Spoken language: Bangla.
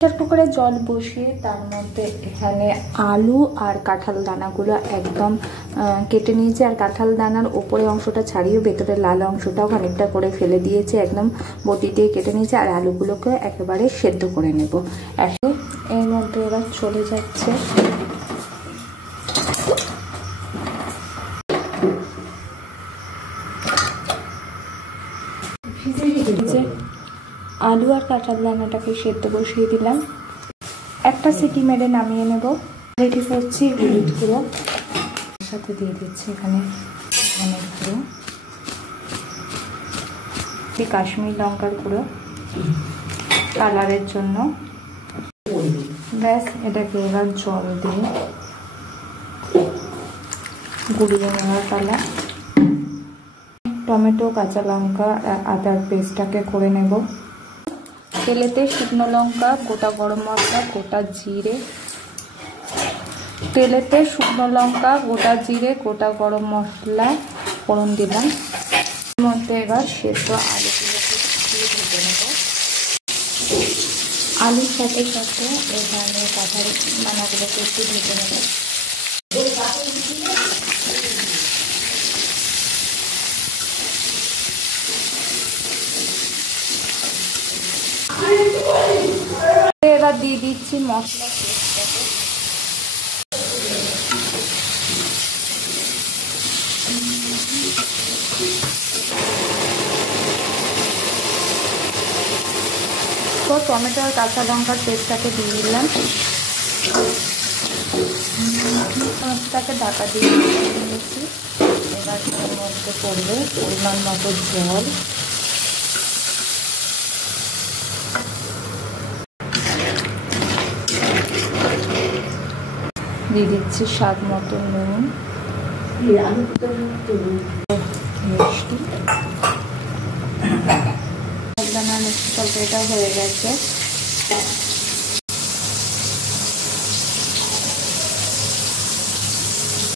প্রেসার কুকারে জল বসিয়ে তার মধ্যে এখানে আলু আর কাঁঠাল দানাগুলো একদম কেটে নিয়েছি, আর কাঁঠাল দানার উপরে অংশটা ছাড়িয়ে ভেতরে লাল অংশটাও খানিকটা করে ফেলে দিয়েছি, একদম বটি দিয়ে কেটে নিয়েছি। আর আলুগুলোকে একেবারে সেদ্ধ করে নেব। এখন এর মধ্যে এবার চলে যাচ্ছে আলু আর কাঁঠাল দানাটাকে সেদ্ধ বসিয়ে দিলাম। একটা সিটি মেরে নামিয়ে নেব। রেডি করছি হলুদ গুঁড়ো, সাথে দিয়ে দিচ্ছি এখানে ধনের গুঁড়ো, কাশ্মীর লঙ্কার গুঁড়ো কালারের জন্য। ব্যাস, এটাকে এবার জল দিয়ে গুঁড়িয়ে নেওয়ার পালা। টমেটো, কাঁচা লঙ্কা, আদার পেস্টটাকে করে নেব। তেলেতে শুকনো লঙ্কা, গোটা গরম মশলা, গোটা জিরে, তেলেতে শুকনো লঙ্কা, গোটা জিরে, গোটা গরম মশলা ফোড়ন দিলাম। এর মধ্যে এবার সেদ্ধ আলুগুলোকে দিয়ে ভেজে নেব। আলুর সাথে সাথে এখানে কাঁঠাল দানাগুলোকে একটু ভেজে নেব। এবার দিয়ে দিচ্ছি মশলা পেস্টটাকে। তো টমেটো আর কাঁচা লঙ্কার পেস্টটাকে দিয়ে দিলাম। মাছটাকে ঢাকা দিয়ে দিয়েছি। এবার এর মধ্যে পড়বে পরিমাণ মতো জল। দিয়ে দিচ্ছি স্বাদ মতো নুন, মিষ্টি। দানার মিষ্টি তরকারিটা হয়ে গেছে।